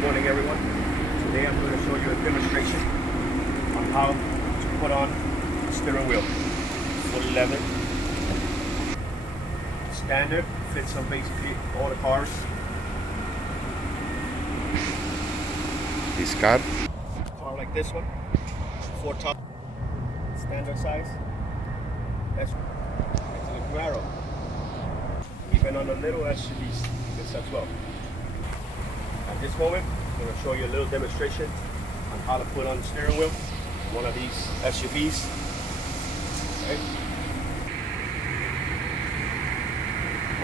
Good morning, everyone. Today I'm going to show you a demonstration on how to put on a steering wheel. Full leather. Standard, fits on basically all the cars. This car, Car like this one, 4 top, standard size. That's the Camaro. Even on the little SUVs, this as well. At this moment, I'm going to show you a little demonstration on how to put on the steering wheel one of these SUVs.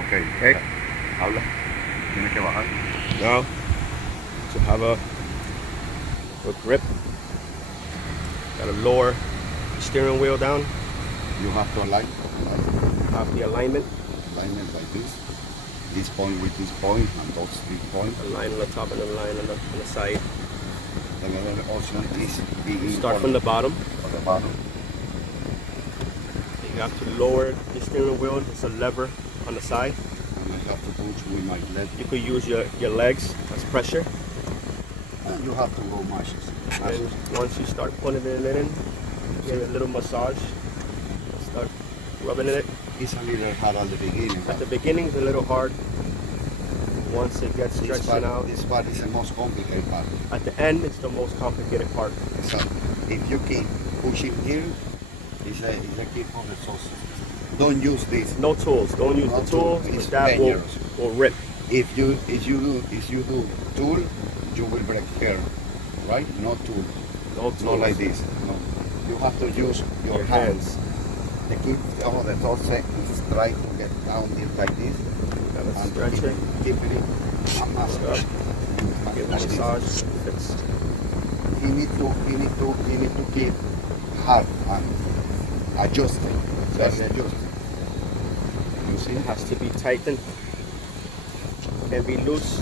okay. Habla. Tienes que bajar. Now, to have a grip, got to lower the steering wheel down. You have to align. Have the alignment. Alignment like this. This point with this point and those 3 points. A line on the top and a line on the side. Another option is being Start from the bottom. From the bottom. You have to lower the steering wheel. It's a lever on the side. And I have to push with my leg. You could use your legs as pressure. And you have to go mashes. And once you start putting it in, give it a little massage. Start rubbing it. It's a little hard at the beginning. At the beginning, it's a little hard. Once it gets stretched out. This part is the most complicated part. At the end, it's the most complicated part. So if you keep pushing here, it's a key for the sauce. Don't use this. No tools. Don't use the tool. It's That will rip. If you do tool, you will break here, right? No tool. No tools. Not like this. No. You have to use your hands. To keep the torso try to get down here like this. Gotta stretch it. Keep it and massage. Give it a massage. Fix. You need to keep hard and adjusting. Just adjust. You see? It has to be tightened. Can be loose.